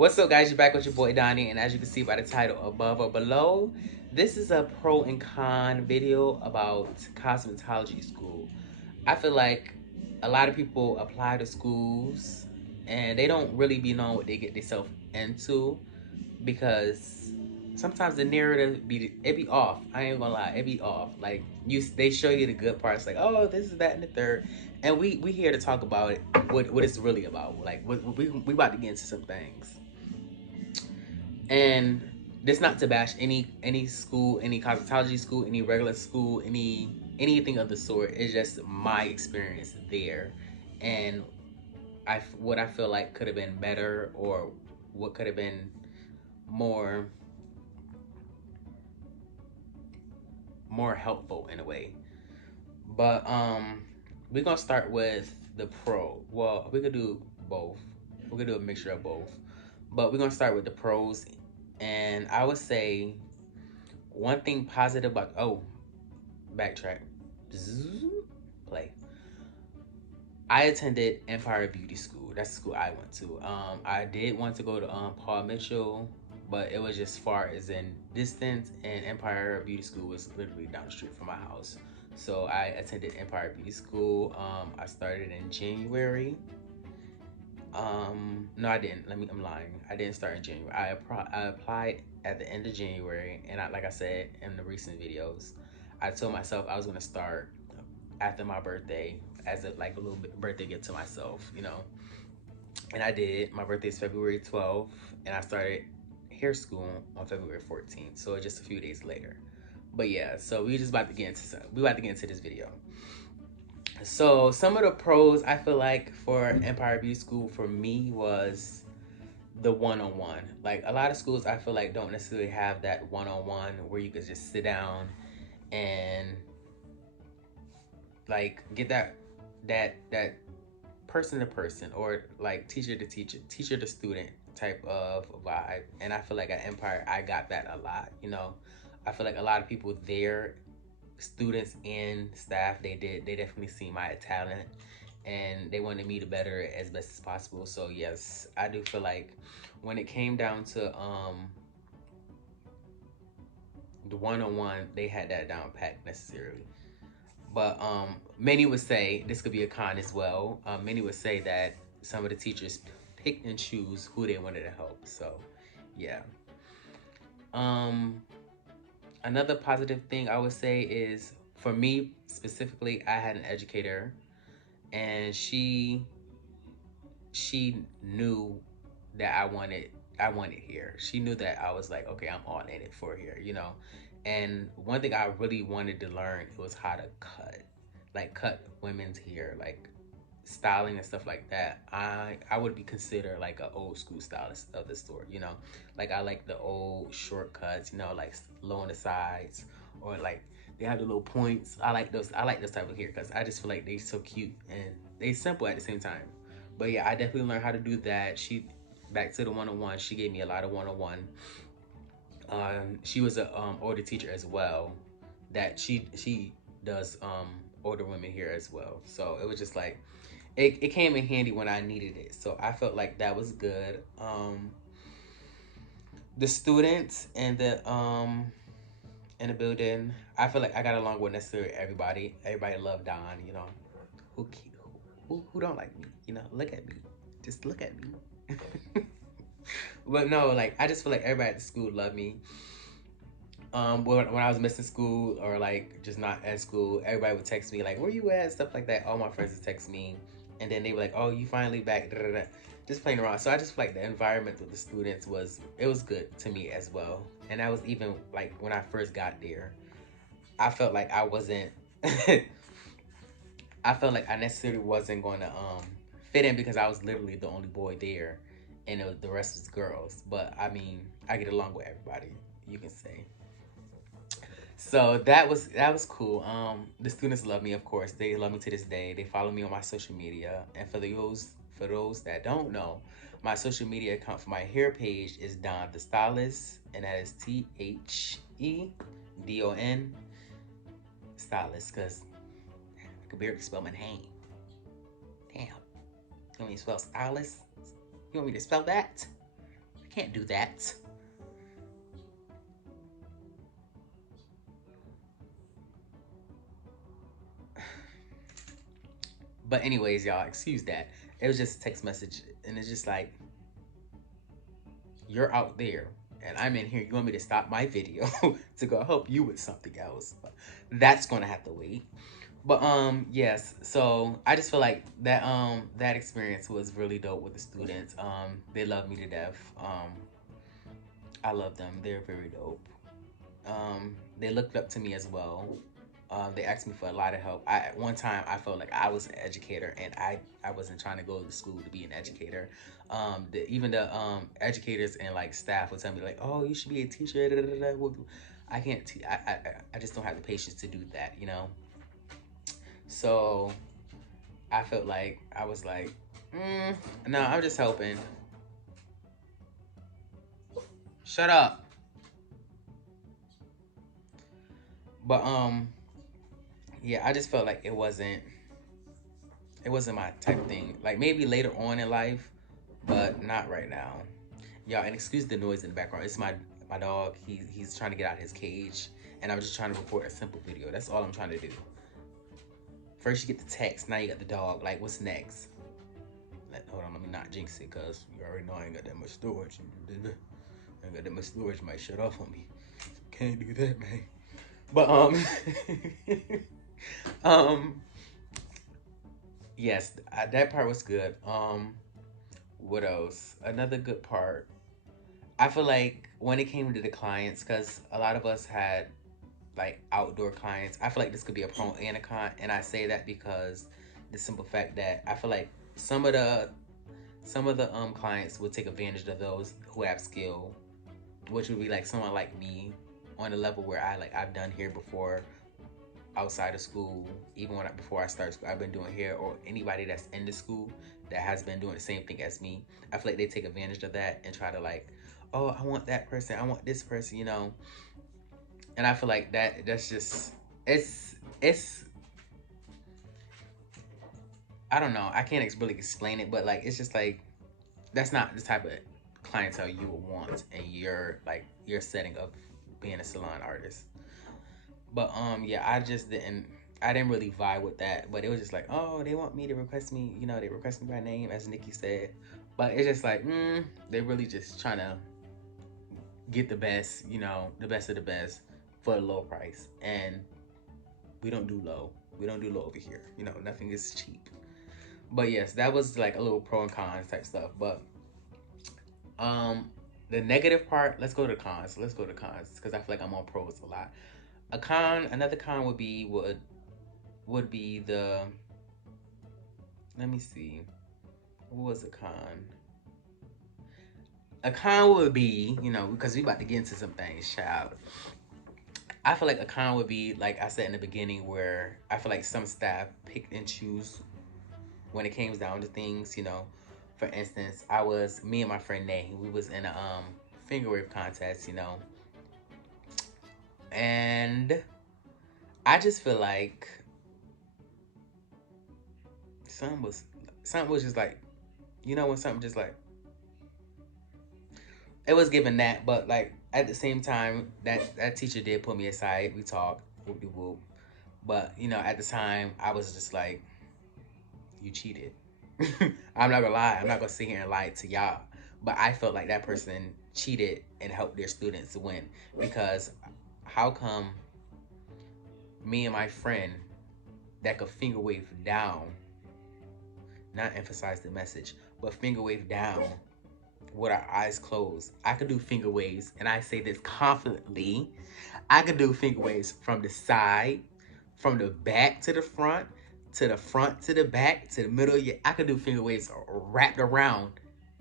What's up, guys? You're back with your boy Donnie, and as you can see by the title above or below, this is a pro and con video about cosmetology school. I feel like a lot of people apply to schools and they don't really be knowing what they get themselves into because sometimes the narrative be off. I ain't gonna lie, it be off. Like they show you the good parts, like oh this is that and the third, and we here to talk about it, what it's really about. Like we about to get into some things. And this not to bash any school, any cosmetology school, any regular school, anything of the sort. It's just my experience there, and what I feel like could have been better, or what could have been more more helpful in a way. But we're gonna start with the pro. Well, we could do both. We could do a mixture of both. But we're gonna start with the pros, and I would say one thing positive about backtrack. Play. I attended Empire Beauty School. That's the school I went to. I did want to go to Paul Mitchell, but it was just far as in distance, and Empire Beauty School was literally down the street from my house. So I attended Empire Beauty School. I started in January. No, I didn't. I'm lying. I didn't start in January. I applied at the end of January, and like I said in the recent videos, I told myself I was gonna start after my birthday as a little bit birthday gift to myself, And I did. My birthday is February 12th, and I started hair school on February 14th, so just a few days later. But yeah, so we about to get into this video. So some of the pros I feel like for Empire Beauty School for me was the one-on-one. Like a lot of schools I feel like don't necessarily have that one-on-one where you could just sit down and like get that person to person, or like teacher to teacher, teacher to student type of vibe. And I feel like at Empire I got that a lot. I feel like a lot of people there, students and staff, they definitely see my talent, and they wanted me to better as best as possible. So yes, I do feel like when it came down to the one-on-one, they had that down pat necessarily. But many would say this could be a con as well. Many would say that some of the teachers picked and choose who they wanted to help. So yeah. um Another positive thing I would say is, for me specifically, I had an educator, and she knew that I wanted here. She knew that I was like, okay, I'm all in it for here. And one thing I really wanted to learn was how to cut women's hair, like styling and stuff like that. I would be considered like an old school stylist of the sort. Like I like the old shortcuts, like low on the sides, or like they have the little points. I like those type of haircuts. I just feel like they so cute and they simple at the same time. But yeah, I definitely learned how to do that. Back to the one-on-one, she gave me a lot of one-on-one. She was a older teacher as well, that she does older women here as well. So it was just like it came in handy when I needed it. So I felt like that was good. The students and the in the building, I feel like I got along with necessarily everybody. Everybody loved Don. Who who don't like me? Look at me. Just look at me. But no, like I just feel like everybody at the school loved me. When I was missing school, or like just not at school, everybody would text me like, "Where you at?" Stuff like that. All my friends would text me, and then they were like, "Oh, you finally back?" Da, da, da. Just playing around. So I just feel like the environment with the students was good to me as well. And that was even like when I first got there, I felt like I wasn't. I felt like I necessarily wasn't going to fit in because I was literally the only boy there, and the rest was girls. But I mean, I get along with everybody, you can say. So that was cool. The students love me, of course. They love me to this day. They follow me on my social media. And for those that don't know, my social media account for my hair page is Don the Stylist, and that is THEDON Stylist, because I could barely spell my name. Damn. You want me to spell stylist? You want me to spell that? Can't do that. But anyways, y'all, excuse that. It was just a text message, and it's just like, you're out there, and I'm in here. You want me to stop my video to go help you with something else? But that's gonna have to wait. But yes, so I just feel like that experience was really dope with the students. They love me to death. I love them. They're very dope. They looked up to me as well. They asked me for a lot of help. At one time I felt like I was an educator, and I wasn't trying to go to school to be an educator. Even the educators and like staff would tell me like, "Oh, you should be a teacher." Da, da, da, da. I can't. I just don't have the patience to do that, you know. So I felt like I was like, no, I'm just helping. Shut up. But yeah, I just felt like it wasn't my type of thing. Like maybe later on in life, but not right now. Y'all, and excuse the noise in the background. It's my dog. He's trying to get out of his cage, and I'm just trying to record a simple video. That's all I'm trying to do. First you get the text, now you got the dog. Like, what's next? Hold on, let me not jinx it, cause you already know I ain't got that much storage. I ain't got that much storage, might shut off on me. Can't do that, man. But um, yes, that part was good. What else? Another good part. I feel like when it came to the clients, cause a lot of us had like outdoor clients. I feel like this could be a pro and a con, and I say that because the simple fact that I feel like some of the clients will take advantage of those who have skill, which would be like someone like me on a level where I've done hair before outside of school. Even before I started school, I've been doing hair, or anybody that's in the school that has been doing the same thing as me. I feel like they take advantage of that and try to like, oh, I want that person, I want this person, you know. And I feel like that's just it's I don't know. I can't really explain it, but like it's just like that's not the type of clientele you would want in your setting of being a salon artist. But yeah, I didn't really vibe with that. But it was just like, oh, they want me to request me, you know, they request me by name, as Nikki said. But it's just like, they really just trying to get the best, you know, the best of the best for a low price. And we don't do low. We don't do low over here. You know, nothing is cheap. But yes, that was like a little pro and cons type stuff. But um the negative part, let's go to cons. Let's go to cons because I feel like I'm on pros a lot. Another con would be the, let me see, what was a con? A con would be, you know, because we about to get into some things, child. I feel like a con would be, like I said in the beginning, where I feel like some staff pick and choose when it came down to things, you know. For instance, me and my friend Nay, we was in a finger wave contest, you know. And I just feel like something was just like, you know, when something just like, it was given that, but like at the same time, that teacher did put me aside. We talked, whoop de whoop. But you know, at the time, I was just like, you cheated. I'm not gonna lie. I'm not gonna sit here and lie to y'all. But I felt like that person cheated and helped their students win, because how come me and my friend that could finger wave down, not emphasize the message, but finger wave down with our eyes closed. I could do finger waves, and I say this confidently. I could do finger waves from the side, from the back to the front to the back, to the middle. Yeah, I could do finger waves wrapped around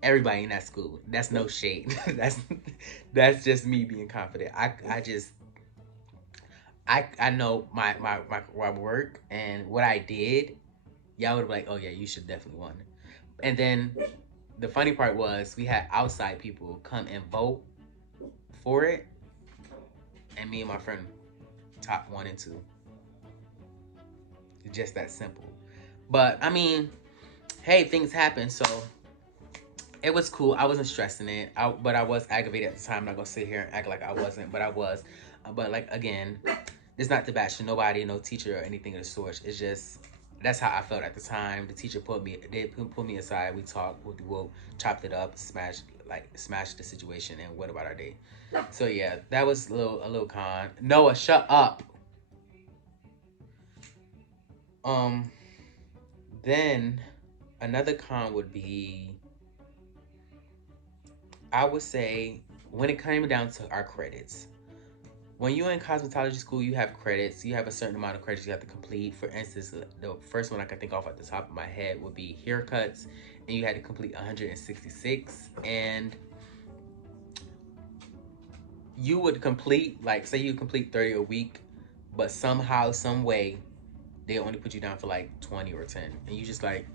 everybody in that school. That's no shade. that's just me being confident. I know my work and what I did. Y'all would be like, oh yeah, you should definitely won. And then the funny part was we had outside people come and vote for it, and me and my friend top 1 and 2. Just that simple. But I mean, hey, things happen, so It was cool. I wasn't stressing it, but I was aggravated at the time. I'm not gonna sit here and act like I wasn't, but I was. But like again, it's not to bash nobody, no teacher or anything of the sort. It's just that's how I felt at the time. The teacher did pull me aside. We talked, we'll chopped it up, smashed the situation, and what about our day? So yeah, that was a little con. Noah, shut up. Um, then another con would be, I would say, when it came down to our credits. When you're in cosmetology school, you have credits. You have a certain amount of credits you have to complete. For instance, the first one I can think off at the top of my head would be haircuts, and you had to complete 166. And you would complete, like, say you complete 30 a week, but somehow, some way, they only put you down for like 20 or 10, and you just like,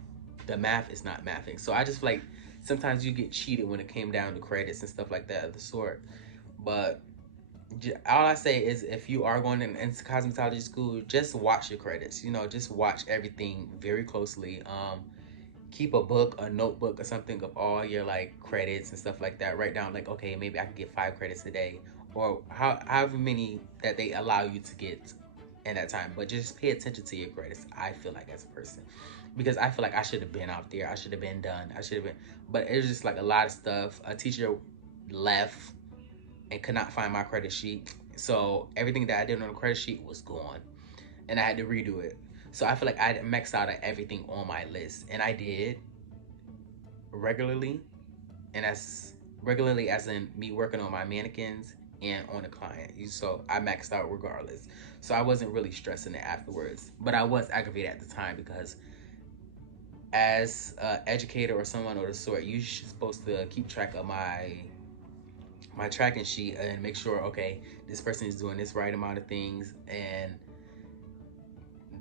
the math is not mathing. So I just feel like sometimes you get cheated when it came down to credits and stuff like that of the sort. But all I say is, if you are going into cosmetology school, just watch your credits. Just watch everything very closely. Keep a book, a notebook, or something of all your like credits and stuff like that. Write down like, okay, maybe I can get 5 credits a day, or however many that they allow you to get in that time. But just pay attention to your credits. I feel like, as a person, because I feel like I should have been out there. I should have been done. I should have been, but it was just like a lot of stuff. A teacher left and could not find my credit sheet. So everything that I did on the credit sheet was gone, and I had to redo it. So I feel like I maxed out at everything on my list, and I did regularly, and that's regularly as in me working on my mannequins and on the client. So I maxed out regardless. So I wasn't really stressing it afterwards, but I was aggravated at the time because as an educator or someone of the sort, you're supposed to keep track of my tracking sheet and make sure, okay, this person is doing this right amount of things, and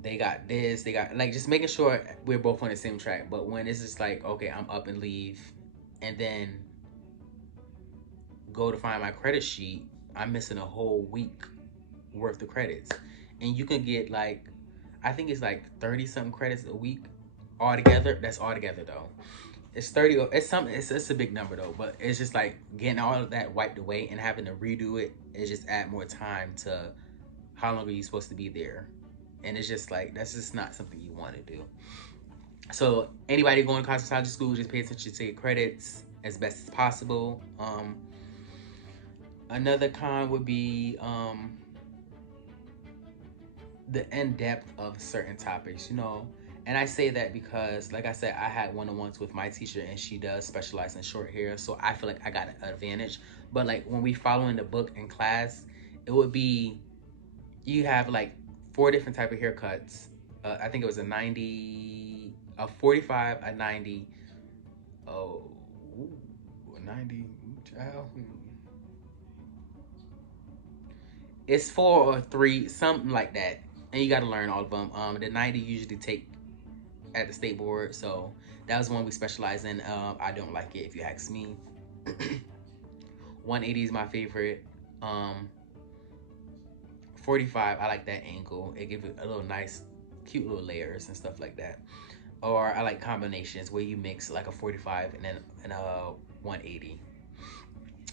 they got this, they got, like, just making sure we're both on the same track. But when it's just like, okay, I'm up and leave, and then go to find my credit sheet, I'm missing a whole week worth of credits. And you can get like, I think it's like 30 something credits a week altogether. That's altogether though. It's 30. It's a big number though, but it's just like getting all of that wiped away and having to redo it. It just add more time to how long are you supposed to be there, and it's just like, that's just not something you want to do. So anybody going to cosmetology school, just pay attention to your credits as best as possible. Another con would be the in-depth of certain topics, and I say that because, like I said, I had one-on-ones with my teacher, and she does specialize in short hair, so I feel like I got an advantage. But like when we following the book in class, it would be, you have like 4 different type of haircuts. I think it was a 90, a 45, a 90, oh, a 90, child. It's 4 or 3, something like that, and you got to learn all of them. The 90 usually take at the state board, so that was one we specialize in. I don't like it, if you ask me. 180 is my favorite. 45, I like that angle. It gives it a little nice, cute little layers and stuff like that. Or I like combinations where you mix like a 45 and a 180.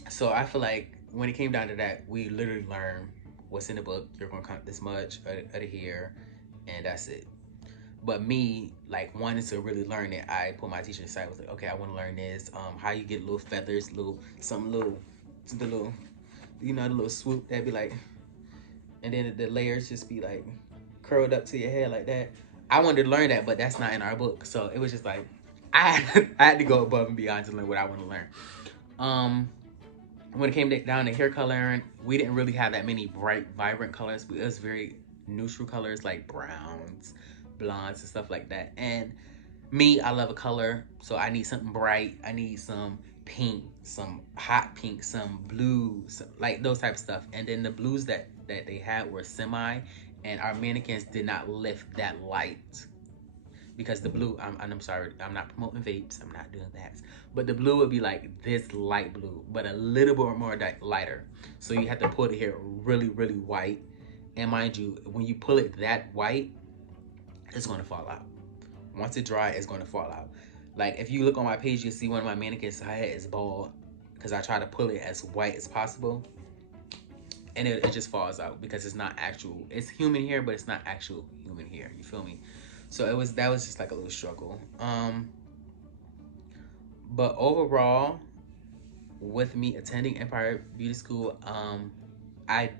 So I feel like when it came down to that, we literally learned what's in the book. You're gonna count this much of the hair, and that's it. But me, like, wanting to really learn it, I put my teacher aside. I was like, okay, I want to learn this. How you get little feathers, the little, the little swoop that be like, and then the layers just be like curled up to your hair like that. I wanted to learn that, but that's not in our book. So it was just like, I had to go above and beyond to learn what I want to learn. When it came down to hair coloring, we didn't really have that many bright, vibrant colors. It was very neutral colors like browns, blondes, and stuff like that. And me, I love a color, so I need something bright. I need some pink, some hot pink, some blue, like those type of stuff. And then the blues that they had were semi, and our mannequins did not lift that light. Because the blue, I'm sorry, I'm not promoting vapes, I'm not doing that. But the blue would be like this light blue, but a little bit more lighter. So you have to pull the hair really, really white. And mind you, when you pull it that white, it's gonna fall out. Once it dries, it's gonna fall out. Like if you look on my page, you'll see one of my mannequins' head is bald because I try to pull it as white as possible, and it just falls out because it's not actual. It's human hair, but it's not actual human hair. You feel me? So that was just like a little struggle. But overall, with me attending Empire Beauty School, I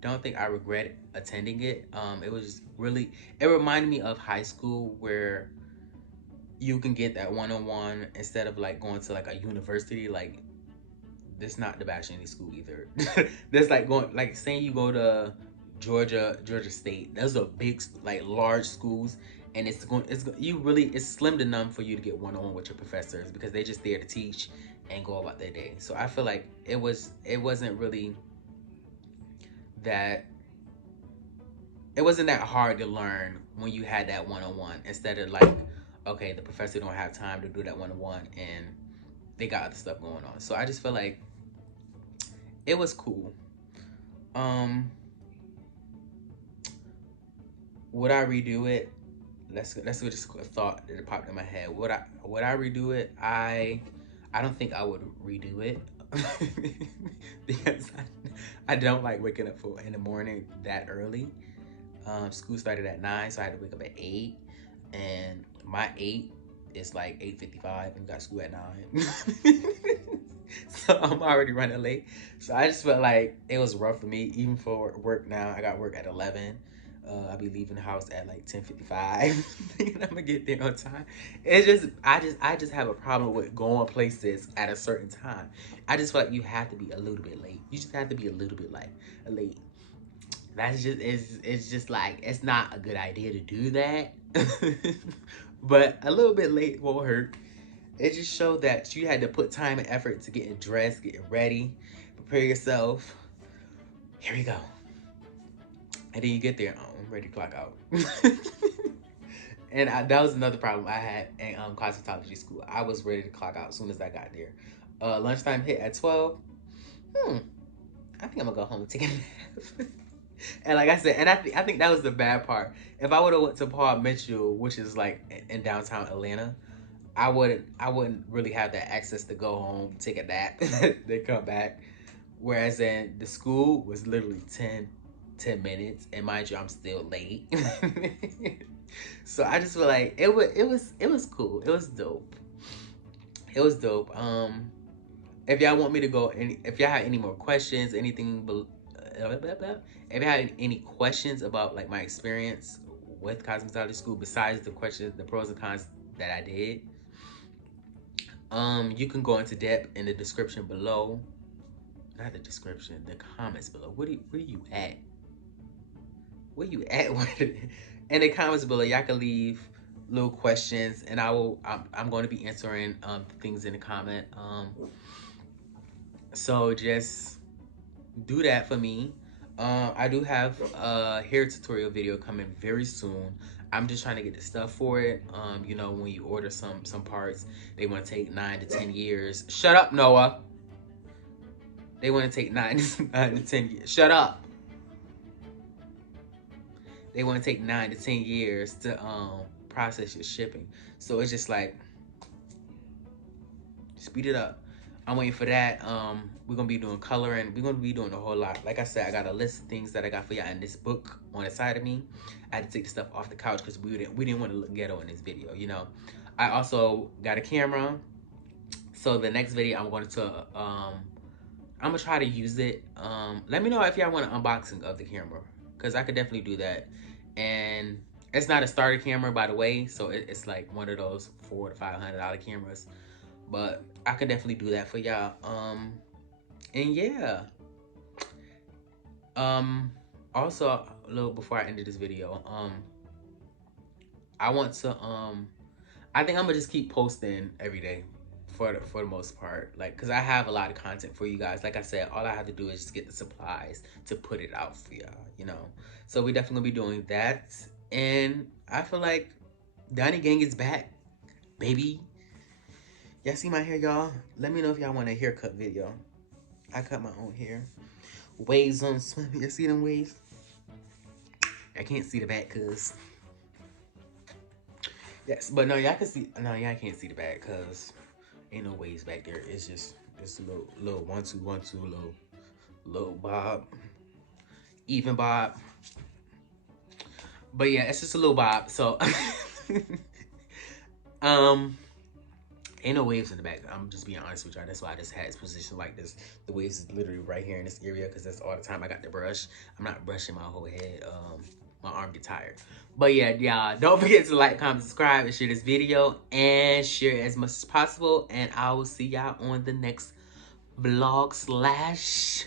don't think I regret attending it. It was really, it reminded me of high school where you can get that one-on-one instead of like going to like a university. Like, this not the bash any school either. That's like going, like saying you go to Georgia State. Those are big, like large schools, and it's slim to none for you to get one-on-one with your professors because they're just there to teach and go about their day. So I feel like it wasn't really that it wasn't that hard to learn when you had that one-on-one instead of like, okay, the professor don't have time to do that one-on-one and they got other stuff going on. So I just feel like it was cool. Would I redo it? That's just a thought that popped in my head. Would I redo it? I don't think I would redo it because I don't like waking up in the morning that early. School started at 9, so I had to wake up at 8, and my 8 is like 8:55, and got school at 9. So I'm already running late. So I just felt like it was rough for me, even for work now. I got work at 11. I'll be leaving the house at like 10:55. Thinking I'm gonna get there on time. It's just I just have a problem with going places at a certain time. I just feel like you have to be a little bit late. You just have to be a little bit like late. That's just it's just like it's not a good idea to do that. But a little bit late won't hurt. It just showed that you had to put time and effort to getting dressed, getting ready, prepare yourself. Here we go. And then you get there, I'm ready to clock out. And that was another problem I had in cosmetology school. I was ready to clock out as soon as I got there. Lunchtime hit at 12. I think I'm gonna go home and take a nap. And like I said, and I think that was the bad part. If I would have went to Paul Mitchell, which is like in downtown Atlanta, I wouldn't really have that access to go home, take a nap, then come back. Whereas in the school was literally 10 minutes, and mind you, I'm still late. So I just feel like it was cool. It was dope. It was dope. If y'all want me to go, if y'all have any more questions, anything, if you had any questions about like my experience with cosmetology school, besides the questions, the pros and cons that I did, you can go into depth in the description below. Not the description, the comments below. Where you at? Where you at? In the comments below, y'all can leave little questions, and I'm going to be answering things in the comment. So just do that for me. I do have a hair tutorial video coming very soon. I'm just trying to get the stuff for it. You know, when you order some parts, they want to take 9 to 10 years. Shut up, Noah. They want to take 9 to 10 years. Shut up. They want to take 9 to 10 years to process your shipping. So it's just like, speed it up. I'm waiting for that. We're gonna be doing coloring. We're gonna be doing a whole lot. Like I said, I got a list of things that I got for y'all in this book on the side of me. I had to take the stuff off the couch because we didn't want to look ghetto in this video, you know. I also got a camera. So the next video I'm going to I'm gonna try to use it. Let me know if y'all want an unboxing of the camera, because I could definitely do that. And it's not a starter camera, by the way, so it's like one of those $400 to $500 cameras. But I could definitely do that for y'all. And yeah. Also, a little before I ended this video, I want to I think I'm gonna just keep posting every day for the most part, like, because I have a lot of content for you guys. Like I said, all I have to do is just get the supplies to put it out for y'all, you know. So we definitely gonna be doing that. And I feel like Donnie Gang is back, baby. Y'all see my hair, y'all? Let me know if y'all want a haircut video. I cut my own hair. Waves on swim. You see them waves? I can't see the back because Yes, but no, y'all can see. No, y'all can't see the back because ain't no waves back there. It's just a little 1 2 1 2 little bob, even bob. But yeah, it's just a little bob. So, um, ain't no waves in the back. I'm just being honest with y'all. That's why I just had this position like this. The waves is literally right here in this area because that's all the time I got the brush. I'm not brushing my whole head. My arm get tired. But yeah, y'all, don't forget to like, comment, subscribe, and share this video, and share it as much as possible. And I will see y'all on the next vlog slash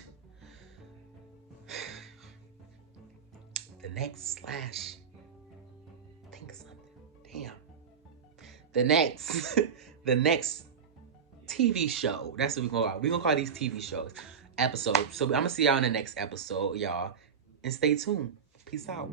the next slash think of something. Damn. The next the next TV show. That's what we're gonna call. We're gonna call these TV shows episodes. So I'm gonna see y'all in the next episode, y'all. And stay tuned. Peace out.